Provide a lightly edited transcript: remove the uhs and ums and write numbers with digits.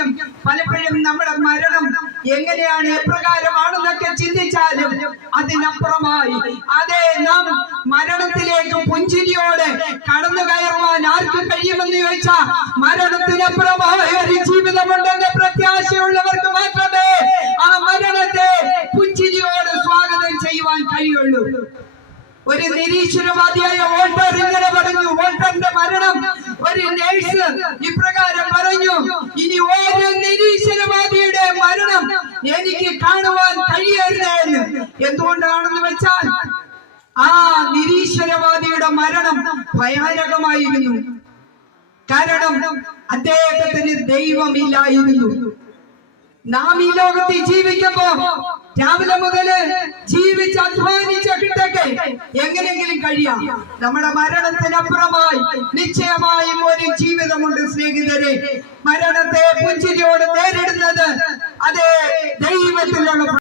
ആയിരിക്കും. പലപ്പോഴും നമ്മുടെ മരണം എങ്ങനെയാണ് എപ്രകാരമാണെന്നൊക്കെ ചിന്തിച്ചാലും അതിനപ്പുറമായി അതേ നാം മരണത്തിലേക്ക് പുഞ്ചിരിയോടെ കടന്നു കയറുവാൻ ആർക്ക് കഴിയുമെന്ന് ചോദിച്ചാൽ മരണത്തിനപ്പുറമായ ഒരു ജീവിതമുണ്ടെന്ന് പ്രത്യാശയുള്ളവർക്ക് മാത്രമേ ആ മരണത്തെ പുഞ്ചിരിയോട് സ്വാഗതം ചെയ്യുവാൻ കഴിയുള്ളൂ. ഒരു നിരീശ്വരവാദിയായ വോൾട്ടർ ഇങ്ങനെ പറഞ്ഞു. വോൾട്ടറിന്റെ മരണം ഒരു നേഴ്സ് ഇപ്രകാരം പറഞ്ഞു, ഇനി ഒരു നിരീശ്വരവാദിയുടെ മരണം എനിക്ക് കാണുവാൻ കഴിയരുത് എന്ന്. എന്തുകൊണ്ടാണെന്ന് വെച്ചാൽ ആ നിരീശ്വരവാദിയുടെ മരണം ഭയാനകമായിരുന്നു. കാരണം അദ്ദേഹത്തിന് ദൈവമില്ലായിരുന്നു. നാം ഈ ലോകത്തിൽ ജീവിക്കുമ്പോ രാവിലെ മുതല് ജീവിച്ച് അധ്വാനിച്ച കിട്ടൊക്കെ എങ്ങനെയെങ്കിലും കഴിയാം. നമ്മുടെ മരണത്തിനപ്പുറമായി നിശ്ചയമായും ഒരു ജീവിതമുണ്ട് സ്നേഹിതരെ. മരണത്തെ പുഞ്ചിരിയോട് നേരിടുന്നത് അതേ ദൈവത്തിലുള്ള